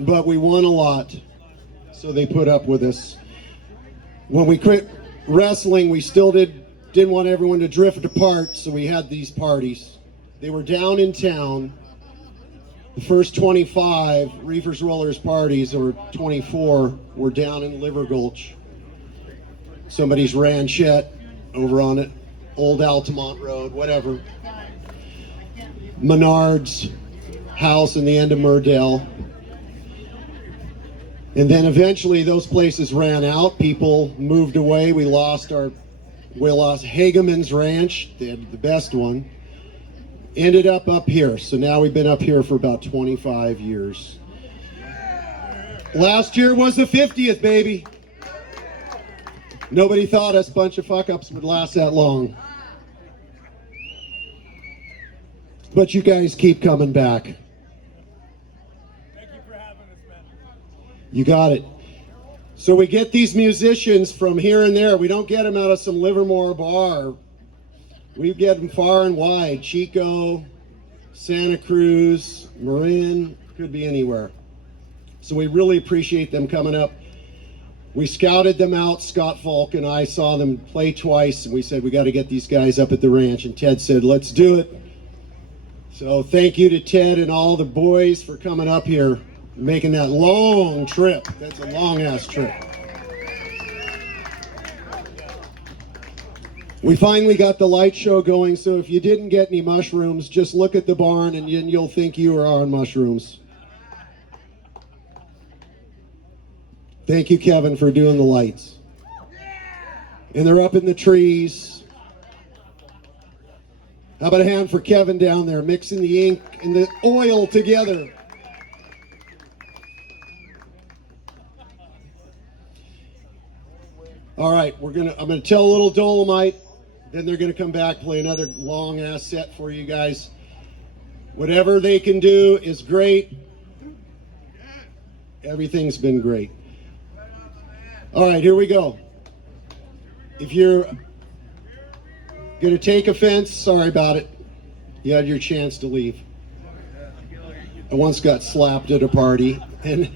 but we won a lot, so they put up with us. When we quit wrestling, we still didn't want everyone to drift apart, so we had these parties. They were down in town. The first 25 Reefers Rollers parties, or 24, were down in Liver Gulch. Somebody's ranchette over on it, Old Altamont Road, whatever. Menard's house in the end of Murdell. And then eventually those places ran out. People moved away. We lost Hageman's Ranch. They had the best one. Ended up here. So now we've been up here for about 25 years. Last year was the 50th, baby. Nobody thought us bunch of fuck-ups would last that long. But you guys keep coming back. Thank you for having us, man. You got it. So we get these musicians from here and there. We don't get them out of some Livermore bar. We get them far and wide. Chico, Santa Cruz, Marin, could be anywhere. So we really appreciate them coming up. We scouted them out. Scott Falk and I saw them play twice, and we said, we got to get these guys up at the ranch. And Ted said, let's do it. So thank you to Ted and all the boys for coming up here, making that long trip. That's a long-ass trip. We finally got the light show going, so if you didn't get any mushrooms, just look at the barn and you'll think you are on mushrooms. Thank you, Kevin, for doing the lights. And they're up in the trees. How about a hand for Kevin down there, mixing the ink and the oil together. All right, I'm gonna tell a little Dolomite, then they're gonna come back, play another long ass set for you guys. Whatever they can do is great. Everything's been great. All right, here we go. If you're gonna take offense, sorry about it. You had your chance to leave. I once got slapped at a party, and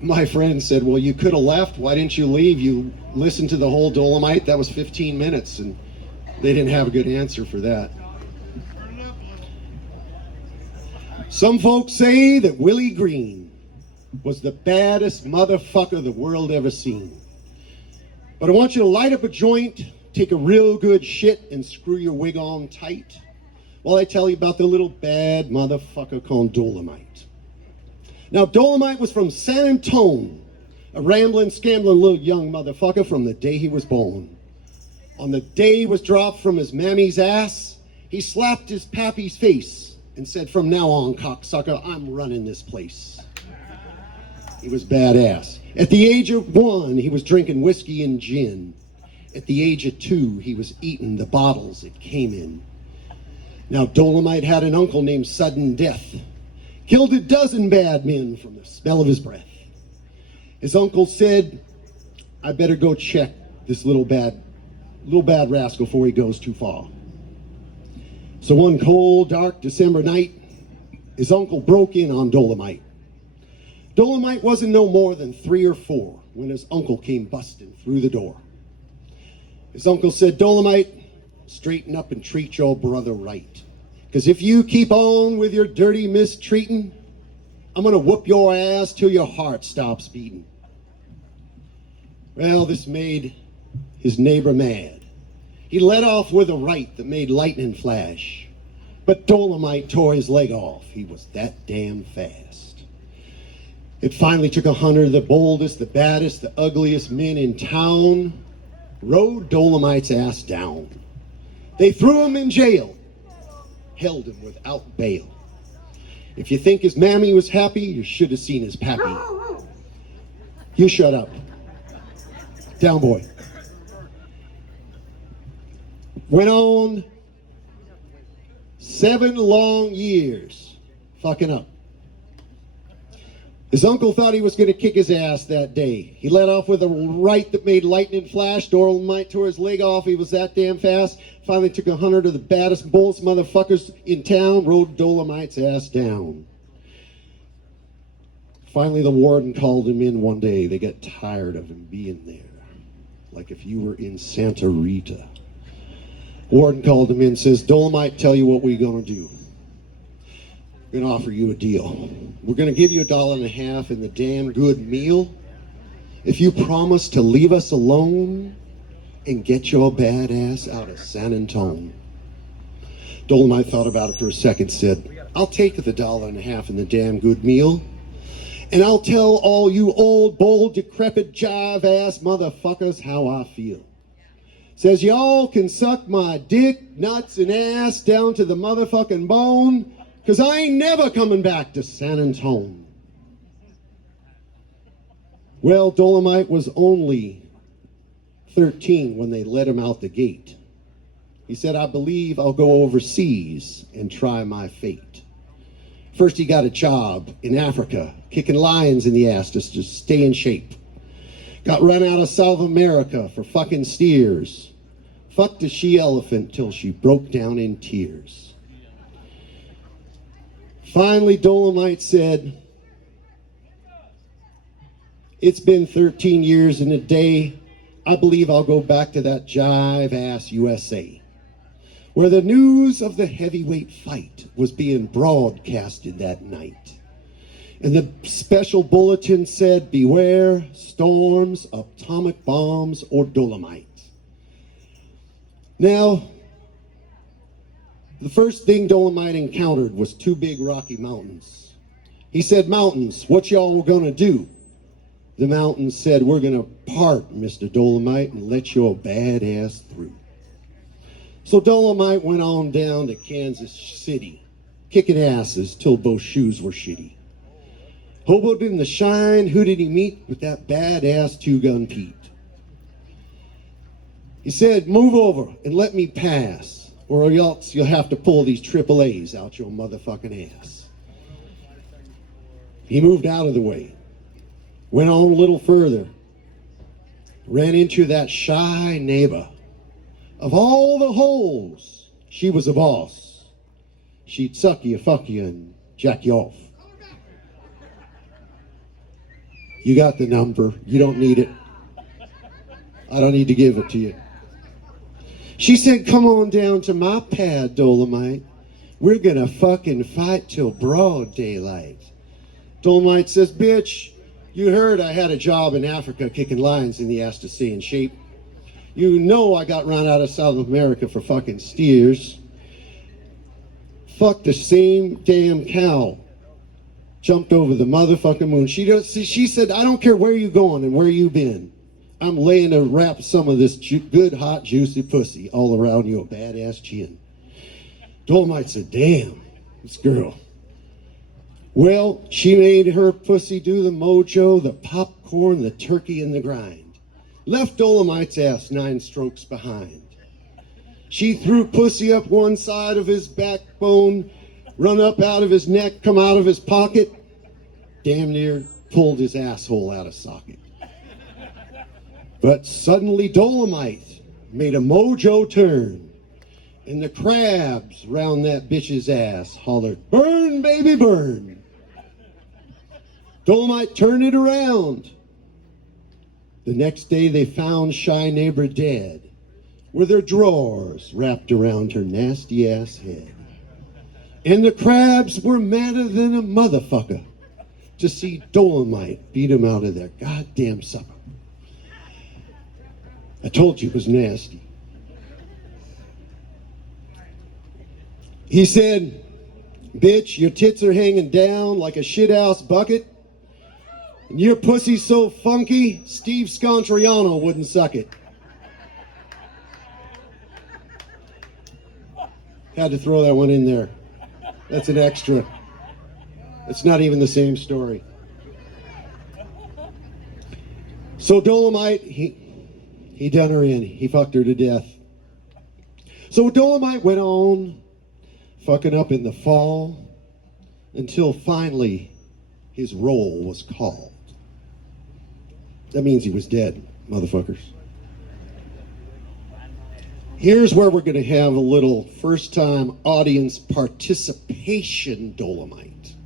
my friend said, well, you could have left. Why didn't you leave? You listened to the whole Dolomite. That was 15 minutes, and they didn't have a good answer for that. Some folks say that Willie Green was the baddest motherfucker the world ever seen. But I want you to light up a joint, take a real good shit, and screw your wig on tight while I tell you about the little bad motherfucker called Dolomite. Now, Dolomite was from San Antone, a rambling, scambling little young motherfucker from the day he was born. On the day he was dropped from his mammy's ass, he slapped his pappy's face and said, from now on, cocksucker, I'm running this place. He was badass. At the age of 1, he was drinking whiskey and gin. At the age of 2, he was eating the bottles it came in. Now, Dolomite had an uncle named Sudden Death. Killed a dozen bad men from the smell of his breath. His uncle said, I better go check this little bad rascal before he goes too far. So one cold, dark December night, his uncle broke in on Dolomite. Dolomite wasn't no more than 3 or 4 when his uncle came busting through the door. His uncle said, Dolomite, straighten up and treat your brother right. Because if you keep on with your dirty mistreating, I'm going to whoop your ass till your heart stops beating. Well, this made his neighbor mad. He let off with a right that made lightning flash. But Dolomite tore his leg off. He was that damn fast. It finally took 100 of the boldest, the baddest, the ugliest men in town, rode Dolomite's ass down. They threw him in jail, held him without bail. If you think his mammy was happy, you should have seen his pappy. You shut up. Down, boy. Went on 7 long years fucking up. His uncle thought he was going to kick his ass that day. He let off with a right that made lightning flash. Dolomite tore his leg off. He was that damn fast. Finally took 100 of the baddest, boldest motherfuckers in town, rode Dolomite's ass down. Finally, the warden called him in one day. They got tired of him being there, like if you were in Santa Rita. Warden called him in and says, Dolomite, tell you what we're going to do. We're going to offer you a deal. We're going to give you $1.50 in the damn good meal if you promise to leave us alone and get your bad ass out of San Antone. Dolomite thought about it for a second, said, I'll take the $1.50 in the damn good meal, and I'll tell all you old, bold, decrepit, jive-ass motherfuckers how I feel. Says, y'all can suck my dick, nuts, and ass down to the motherfucking bone, because I ain't never coming back to San Antone. Well, Dolomite was only 13 when they let him out the gate. He said, I believe I'll go overseas and try my fate. First, he got a job in Africa, kicking lions in the ass just to stay in shape. Got run out of South America for fucking steers. Fucked a she-elephant till she broke down in tears. Finally, Dolomite said, it's been 13 years and a day. I believe I'll go back to that jive-ass USA, where the news of the heavyweight fight was being broadcasted that night. And the special bulletin said, beware storms, atomic bombs, or Dolomite. Now, the first thing Dolomite encountered was two big rocky mountains. He said, mountains, what y'all gonna do? The mountains said, we're gonna part, Mr. Dolomite, and let your bad ass through. So Dolomite went on down to Kansas City, kicking asses till both shoes were shitty. Hoboed in the shine, who did he meet? With that badass two-gun Pete. He said, move over and let me pass, or else you'll have to pull these AAAs out your motherfucking ass. He moved out of the way, went on a little further, ran into that shy neighbor. Of all the holes, she was a boss. She'd suck you, fuck you, and jack you off. You got the number. You don't need it. I don't need to give it to you. She said, come on down to my pad, Dolomite. We're gonna fucking fight till broad daylight. Dolomite says, bitch, you heard I had a job in Africa kicking lions in the ass to stay in shape. You know I got run out of South America for fucking steers. Fuck the same damn cow. Jumped over the motherfucking moon. She said, I don't care where you going and where you been. I'm laying to wrap some of this good, hot, juicy pussy all around your badass chin. Dolomite said, damn, this girl. Well, she made her pussy do the mojo, the popcorn, the turkey, and the grind. Left Dolomite's ass 9 strokes behind. She threw pussy up one side of his backbone, run up out of his neck, come out of his pocket, damn near pulled his asshole out of socket. But suddenly Dolomite made a mojo turn, and the crabs round that bitch's ass hollered, burn, baby, burn. Dolomite turned it around. The next day they found shy neighbor dead, with her drawers wrapped around her nasty ass head. And the crabs were madder than a motherfucker to see Dolomite beat them out of their goddamn supper. I told you it was nasty. He said, bitch, your tits are hanging down like a shithouse bucket, and your pussy's so funky, Steve Scontriano wouldn't suck it. Had to throw that one in there. That's an extra. It's not even the same story. So Dolomite, he done her in. He fucked her to death. So Dolomite went on fucking up in the fall until finally his roll was called. That means he was dead, motherfuckers. Here's where we're going to have a little first-time audience participation Dolomite.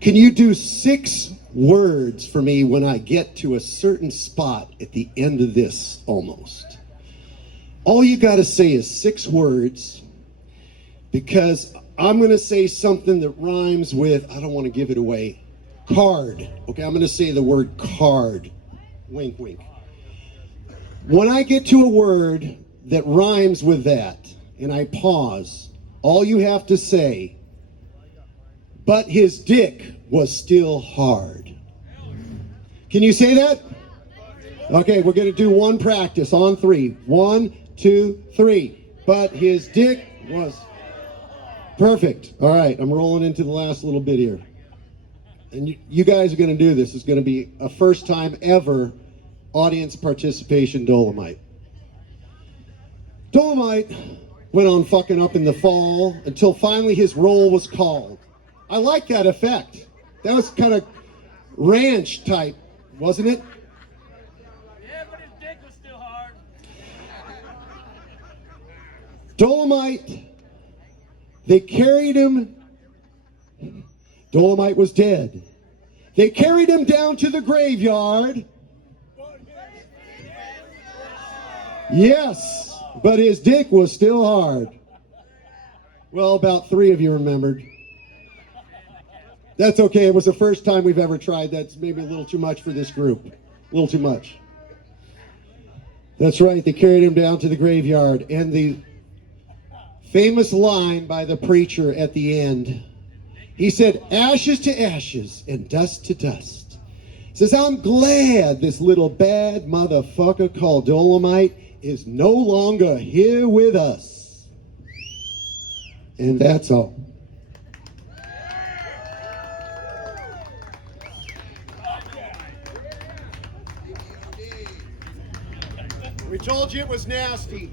Can you do 6 words for me when I get to a certain spot at the end of this almost? All you got to say is 6 words, because I'm going to say something that rhymes with, I don't want to give it away, card. Okay, I'm going to say the word card. Wink, wink. When I get to a word that rhymes with that, and I pause, all you have to say, but his dick was still hard. Can you say that? Okay, we're going to do one practice on 3. 1, 2, 3. But his dick was... Perfect. All right, I'm rolling into the last little bit here. And you guys are going to do this. It's going to be a first time ever audience participation Dolomite. Dolomite went on fucking up in the fall until finally his roll was called. I like that effect. That was kind of ranch type, wasn't it? Yeah, but his dick was still hard. Dolomite, they carried him. Dolomite was dead. They carried him down to the graveyard. Yes, but his dick was still hard. Well, about 3 of you remembered. That's okay. It was the first time we've ever tried. That's maybe a little too much for this group. A little too much. That's right. They carried him down to the graveyard. And the famous line by the preacher at the end, he said, ashes to ashes and dust to dust. He says, I'm glad this little bad motherfucker called Dolomite is no longer here with us. And that's all. We told you it was nasty.